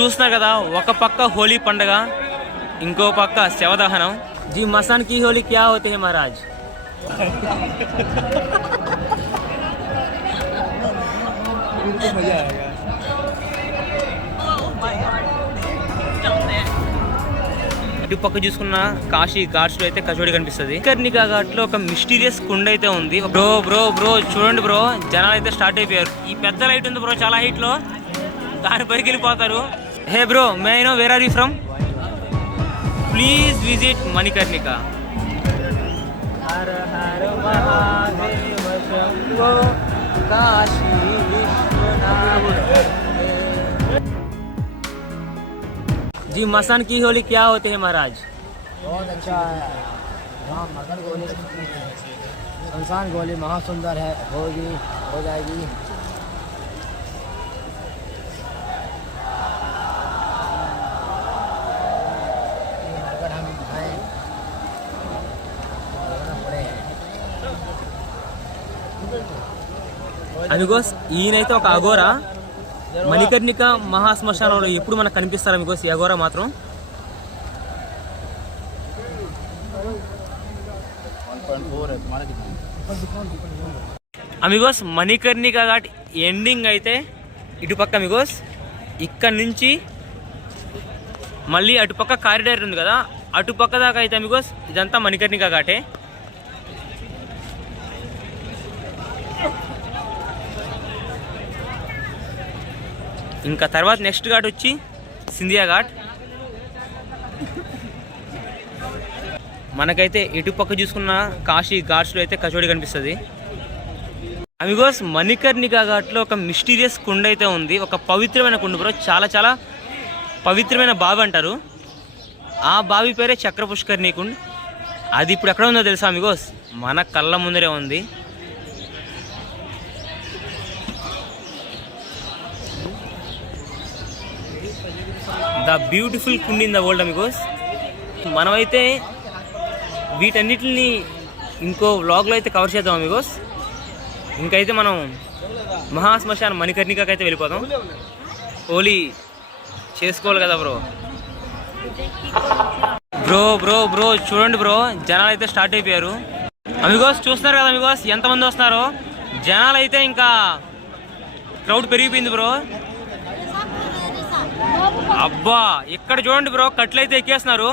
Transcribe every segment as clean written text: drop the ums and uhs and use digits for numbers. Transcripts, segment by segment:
చూస్తున్నారు కదా, ఒక పక్క హోలీ పండుగ, ఇంకో పక్క శవదహనం. जी मसान की होली क्या होते हैं महाराज? ఇటు పక్క చూసుకున్న కాశీ ఘాట్స్ లో అయితే కచోడి కనిపిస్తుంది. కర్ణికా ఘాట్ లో ఒక మిస్టీరియస్ కుండ అయితే ఉంది. బ్రో బ్రో బ్రో చూడండి బ్రో, జనాలు అయితే స్టార్ట్ అయిపోయారు. ఈ పెద్ద లైట్ ఉంది బ్రో, చాలా హైట్ లో, దానిపైకి వెళ్ళిపోతారు. Hey bro, may I know where are you from? Please visit Manikarnika. Hara Hara Mahadeva Shambho Kashi Vishwanatha. जी मसान की होली क्या होते हैं महाराज? बहुत अच्छा है। हाँ, मसान की होली शमशान की होली महासुंदर है, होगी हो जाएगी। అమిగోస్ ఈయనైతే ఒక అఘోరా. మణికర్ణిక మహాశ్మశానంలో ఎప్పుడు మనకు కనిపిస్తారు అమిగోస్ ఈ అఘోరా మాత్రం. అమిగోస్ మణికర్ణిక ఘాట్ ఎండింగ్ అయితే ఇటుపక్క అమిగోస్, ఇక్కడ నుంచి మళ్ళీ అటుపక్క కారిడార్ ఉంది కదా, అటుపక్క దాకా అయితే అమిగోస్ ఇదంతా మణికర్ణిక ఘాటే. ఇంకా తర్వాత నెక్స్ట్ ఘాట్ వచ్చి సింధియా ఘాట్. మనకైతే ఇటు పక్క చూసుకున్న కాశీ ఘాట్స్లో అయితే కచోడి కనిపిస్తుంది. అమిగోస్ మణికర్ణిక ఘాట్లో ఒక మిస్టీరియస్ కుండ అయితే ఉంది. ఒక పవిత్రమైన కుండ బ్రో, చాలా చాలా పవిత్రమైన బావి అంటారు. ఆ బావి పేరే చక్ర పుష్కరిణి కుండ్. అది ఇప్పుడు ఎక్కడ ఉందో తెలుసా అమిగోస్? మన కళ్ళ ముందరే ఉంది. The beautiful Kund in the world Amigos. మనమైతే వీటన్నిటిని ఇంకో వ్లాగ్లో అయితే కవర్ చేద్దాం అమిగోస్. ఇంకైతే మనం మహాశ్మశాన్ మణికర్ణికకి అయితే వెళ్ళిపోదాం. హోలీ చేసుకోవాలి కదా బ్రో. బ్రో బ్రో బ్రో చూడండి బ్రో, జనాలు అయితే స్టార్ట్ అయిపోయారు. అమిగోస్ చూస్తున్నారు కదా అమిగోస్, ఎంతమంది వస్తున్నారో. జనాలు అయితే ఇంకా క్రౌడ్ పెరిగిపోయింది బ్రో. అబ్బా ఇక్కడ చూడండి బ్రో, కట్లు అయితే ఎక్కేస్తున్నారు.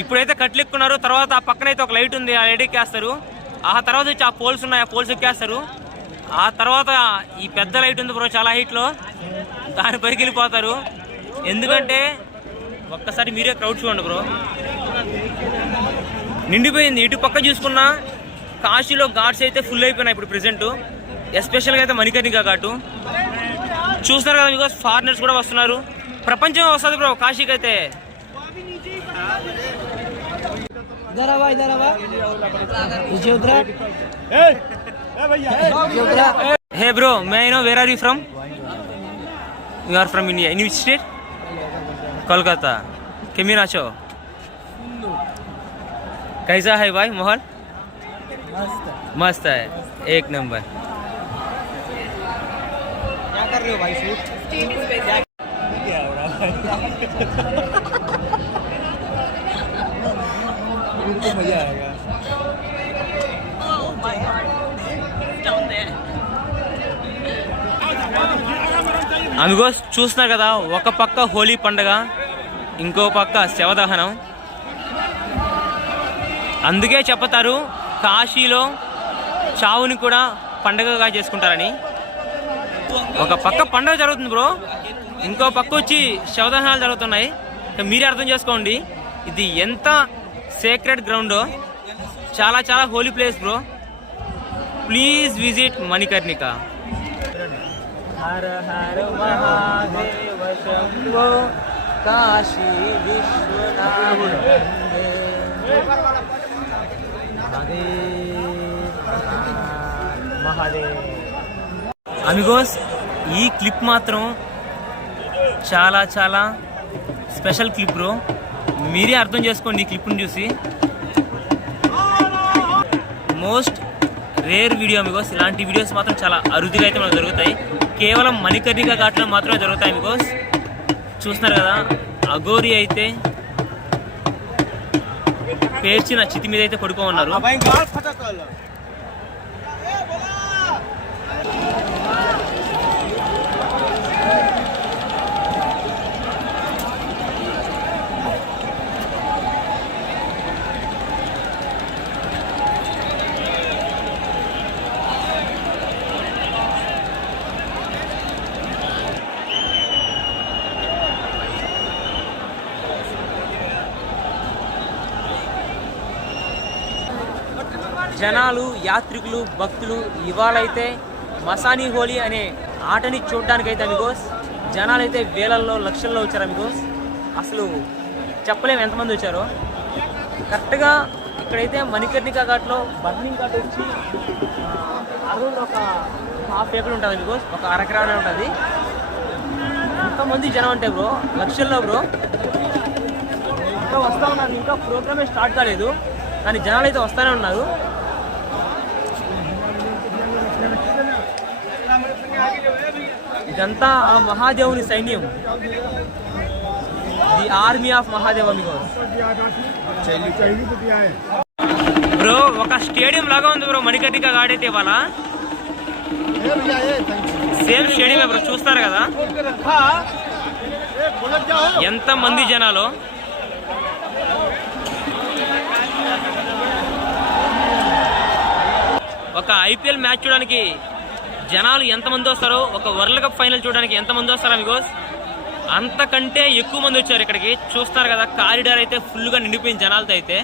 ఇప్పుడైతే కట్లు ఎక్కున్నారు, తర్వాత ఆ పక్కన అయితే ఒక లైట్ ఉంది, ఆ లైట్ ఎక్కేస్తారు. ఆ తర్వాత వచ్చి ఆ పోల్స్ ఉన్నాయి, ఆ పోల్స్ ఎక్కేస్తారు. ఆ తర్వాత ఈ పెద్ద లైట్ ఉంది బ్రో, చాలా హైట్లో, దానిపైకి వెళ్ళిపోతారు. ఎందుకంటే ఒక్కసారి మీరే క్రౌడ్ చూడండి బ్రో, నిండిపోయింది. ఇటు పక్క చూసుకున్న కాశీలో ఘాట్స్ అయితే ఫుల్ అయిపోయినాయి ఇప్పుడు ప్రెసెంట్. ఎస్పెషల్గా అయితే మణికర్ణిక ఘాటు చూస్తున్నారు కదా బికాస్ ఫారినర్స్ కూడా వస్తున్నారు. ప్రపంచం వస్తుంది బ్రో కాశీకి అయితే. Hey bro, may I know where are you from? You are from India. In which state? Kolkata. केमिन आछो? कैसा है भाई माहौल? मस्त है, एक नंबर. क्या कर रहे हो भाई? शूट क्या हो रहा है? बिल्कुल मजा आएगा. అమిగోస్ చూస్తున్నారు కదా, ఒక పక్క హోలీ పండుగ, ఇంకో పక్క శవదహనం. అందుకే చెప్తారు కాశీలో చావుని కూడా పండుగగా చేసుకుంటారని. ఒక పక్క పండుగ జరుగుతుంది బ్రో, ఇంకో పక్క వచ్చి శవదహనాలు జరుగుతున్నాయి. మీరే అర్థం చేసుకోండి ఇది ఎంత సేక్రెడ్ గ్రౌండో. చాలా చాలా holy place bro. Please visit Manikarnika. Hara Hara Mahadeva Shambho Kashi Vishwanatha. Amigos ఈ క్లిప్ మాత్రం చాలా చాలా స్పెషల్ క్లిప్ బ్రో. మీరే అర్థం చేసుకోండి ఈ క్లిప్ని చూసి. Most rare video Amigos. ఇలాంటి వీడియోస్ మాత్రం చాలా అరుదుగా అయితే మనకు దొరుకుతాయి. కేవలం మణికర్ణిక ఘాట్లో మాత్రమే దొరుకుతాయి అమిగోస్. చూస్తున్నారు కదా, అఘోరి అయితే పేర్చిన చితి మీద అయితే పడుకో ఉన్నారు. జనాలు, యాత్రికులు, భక్తులు ఇవాళైతే మసానీ హోలీ అనే ఆటని చూడడానికైతే అమిగోస్ జనాలు అయితే వేలల్లో లక్షల్లో వచ్చారు అమిగోస్. అసలు చెప్పలేము ఎంతమంది వచ్చారో. కరెక్ట్గా ఇక్కడైతే మణికర్ణికా ఘాట్లో బర్నింగ్ ఘాట్ వచ్చి అరౌండ్ ఒక హాఫ్ ఏకర్ ఉంటుంది అమిగోస్, ఒక అరకరానే ఉంటుంది. ఎంతమంది జనం అంటే బ్రో, లక్షల్లో బ్రో. ఇంకా వస్తూ ఉన్నారు, ఇంకా ప్రోగ్రామే స్టార్ట్ కాలేదు కానీ జనాలు అయితే వస్తూనే ఉన్నారు. ఇదంతా ఆ మహాదేవుని సైన్యం, the army of Mahadev Amigos. Bro ఒక స్టేడియం లాగా ఉంది బ్రో మణికర్ణికా ఘాట్ అయితే ఇవాళ. సేమ్ స్టేడియం బ్రో, చూస్తారు కదా ఎంత మంది జనాలు. ఒక ఐపీఎల్ మ్యాచ్ చూడడానికి జనాలు ఎంతమంది వస్తారో, ఒక వరల్డ్ కప్ ఫైనల్ చూడడానికి ఎంతమంది వస్తారో అమిగోస్ అంతకంటే ఎక్కువ మంది వచ్చారు ఇక్కడికి. చూస్తున్నారు కదా కారిడార్ అయితే ఫుల్గా నిండిపోయింది జనాలతో అయితే.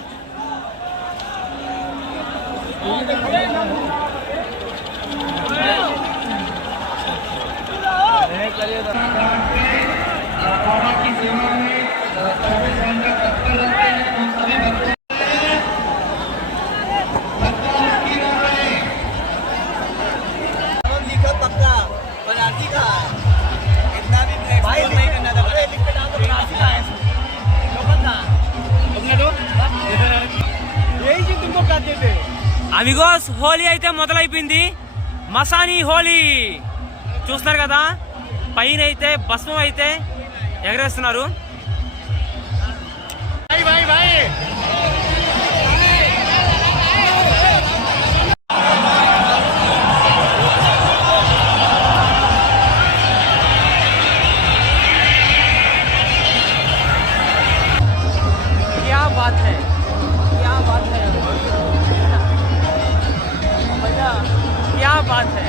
అమిగోస్ హోలీ అయితే మొదలైపోయింది, మసానీ హోలీ. చూస్తున్నారు కదా పైన అయితే భస్మం అయితే ఎగరేస్తున్నారు. क्या बात है, क्या बात है भैया, क्या बात है.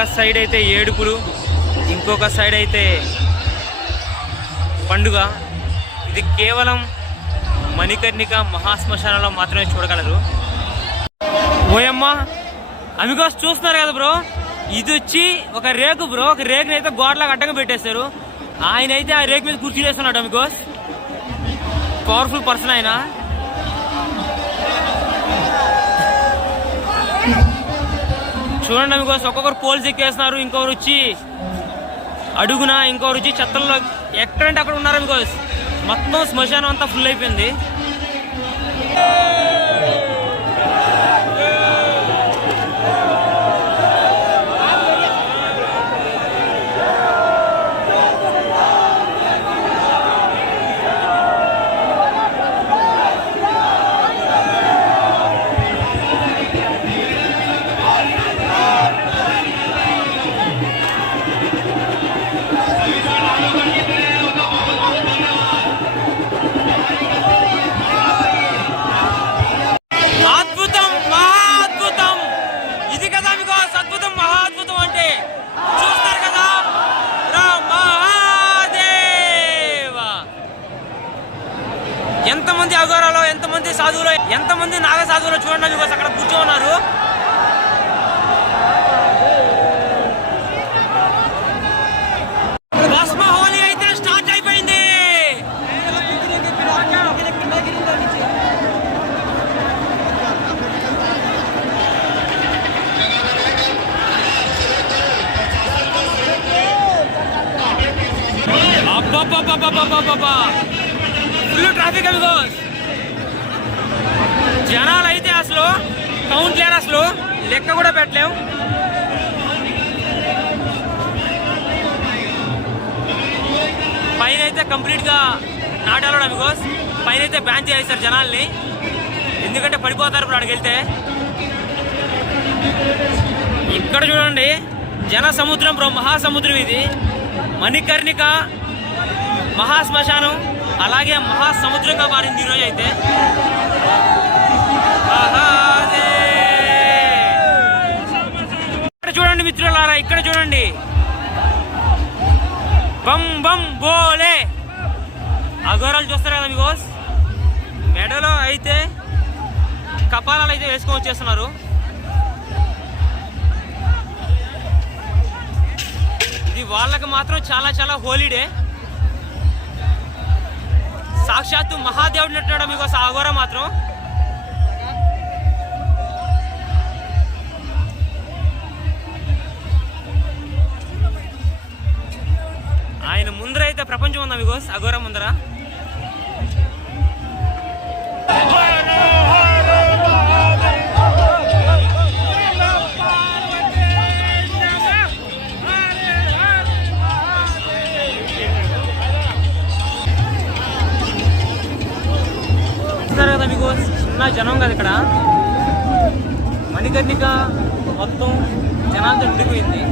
ఒక సైడ్ అయితే ఏడుపులు, ఇంకొక సైడ్ అయితే పండుగ. ఇది కేవలం మణికర్ణిక మహాశ్మశానంలో మాత్రమే చూడగలరు. ఓయమ్మ అమిగోస్ చూస్తున్నారు కదా బ్రో, ఇది వచ్చి ఒక రేకు బ్రో. ఒక రేకుని అయితే గోడలాగా అడ్డంగా పెట్టేస్తారు. ఆయన అయితే ఆ రేకు మీద కూర్చునేస్తున్నాడు అమిగోస్. పవర్ఫుల్ పర్సన్ ఆయన. చూడండి అమిగోస్, ఒక్కొక్కరు పోల్స్ ఎక్కేస్తున్నారు, ఇంకొకరు వచ్చి అడుగున, ఇంకొకరు వచ్చి చెత్తల్లో ఎక్కడంటే అక్కడ ఉన్నారు అమిగోస్. మొత్తం శ్మశానం అంతా ఫుల్ అయిపోయింది. ఎంతమంది అఘోరాలో, ఎంతమంది సాధువులో, ఎంతమంది నాగ సాధువులో చూడండి మీకు అక్కడ కూర్చోన్నారు. భస్మ హోలీ అయితే స్టార్ట్ అయిపోయింది. Full traffic Amigos. జనాలు అయితే అసలు కౌంట్ లేరు, అసలు లెక్క కూడా పెట్టలేము. పైన అయితే కంప్లీట్ గా నాట్ అలౌడ్ అమిగోస్. పైన అయితే బ్యాన్ చేస్తారు జనాల్ని, ఎందుకంటే పడిపోతారు ఇప్పుడు అక్కడికి వెళ్తే. ఇక్కడ చూడండి జన సముద్రం బ్రో, మహాసముద్రం ఇది. మణికర్ణిక మహాశ్మశానం అలాగే మహాసముద్రంగా మారింది ఈరోజు అయితే. ఇక్కడ చూడండి మిత్రులారా, ఇక్కడ చూడండి బం బం బోలే అఘోరాలు చూస్తారు కదా మీకు. మెడలో అయితే కపాలాలు అయితే వేసుకొని వచ్చేస్తున్నారు. ఇది వాళ్ళకి మాత్రం చాలా చాలా హోలీడే. సాక్షాత్తు మహాదేవుడు నట్టున్నాడు మీకు అఘోర మాత్రం. ఆయన ముందర అయితే ప్రపంచం ఉందా మీకు అఘోర ముందర. కదా మీకు చిన్న జనం కదా ఇక్కడ. మణికర్ణిక మొత్తం జనాలతో నిండిపోయింది.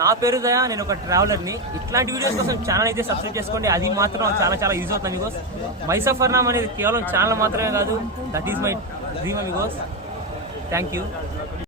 నా పేరు దయా, నేను ఒక ట్రావెలర్ని. ఇట్లాంటి వీడియోస్ కోసం ఛానల్ అయితే సబ్స్క్రైబ్ చేసుకోండి. అది మాత్రం చాలా చాలా యూజ్ అవుతుంది అమిగోస్. మైసఫర్నామ్ అనేది కేవలం ఛానల్ మాత్రమే కాదు, that is my dream Amigos. Thank you.